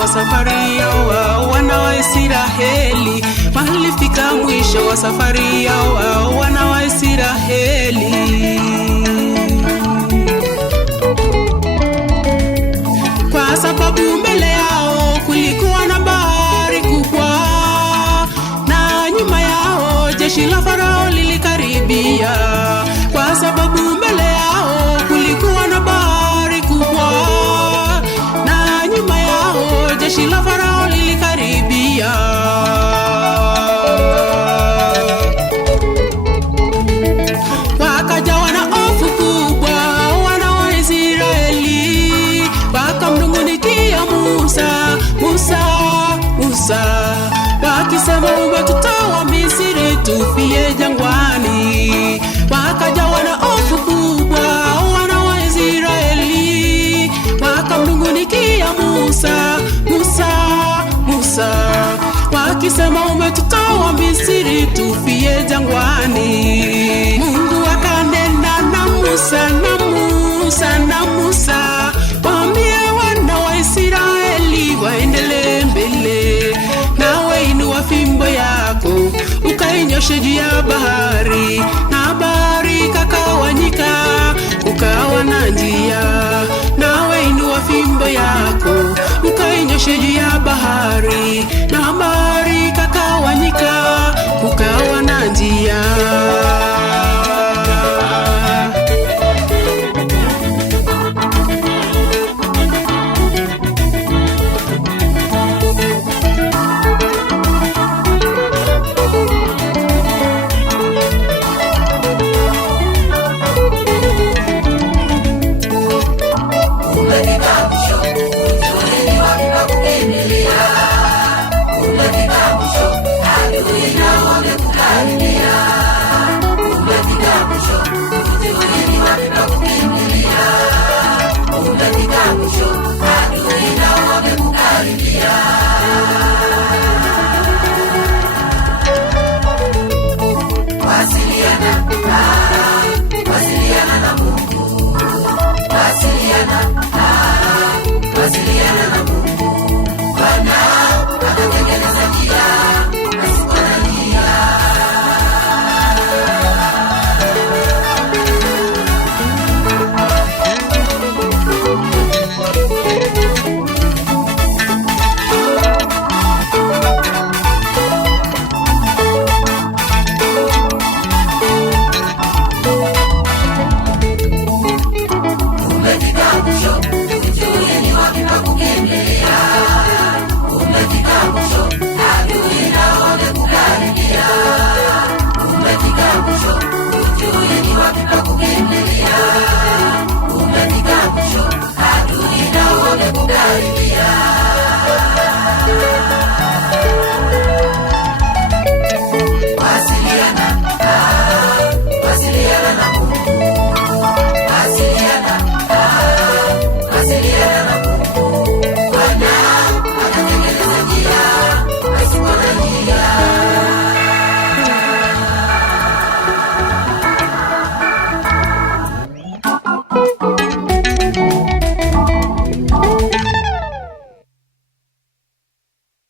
wa safari yao wana wa Israeli, walifika mwisho wa safari yao wana wa Israeli. Kwa sababu mbele yao kulikuwa na bahari kubwa, na nyuma yao jeshi la Farao lilikaribia. Kwa sababu mbele yao kulikuwa na bahari kubwa, na nyuma yao jeshi la Farao lilikaribia. Wakajawa na hofu kubwa wana wa Israeli, wakamnung'unikia Musa, Musa, Musa, wakisema umetutoa Misri tufie jangwani. Wakajawa na hofu kubwa wana wa Israeli, wakamnung'unikia Musa, Musa, Musa, wakisema umetutoa Misri tufie jangwani. Mungu akanena na Musa, na Musa, na Musa, waambie wana wa Israeli waendelee mbele, nawe inua fimbo yako ukainyoshe juu ya bahari, na bahari kakawanyika kukawa na njia. Nawe inua fimbo yako ukainyoshe juu ya bahari, na bahari kakawanyika kukawa na njia.